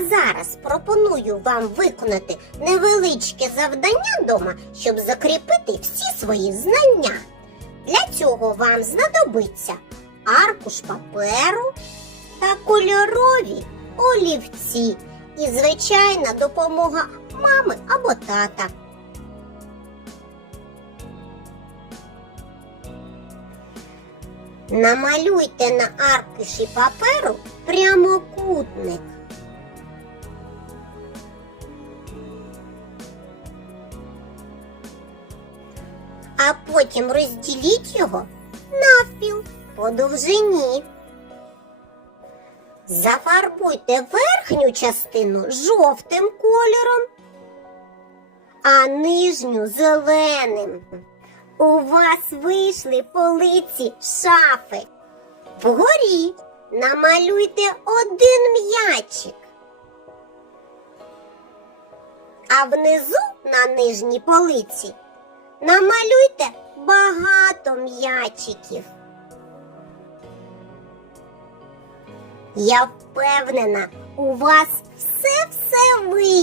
А зараз пропоную вам виконати невеличке завдання вдома, щоб закріпити всі свої знання. Для цього вам знадобиться аркуш паперу та кольорові олівці і звичайна допомога мами або тата. Намалюйте на аркуші паперу А потім розділіть його навпіл по довжині. Зафарбуйте верхню частину жовтим кольором, а нижню зеленим. У вас вийшли полиці шафи. Вгорі намалюйте один м'ячик. А внизу на нижній полиці Намалюйте багато м'ячиків. Я впевнена, у вас все все вийде.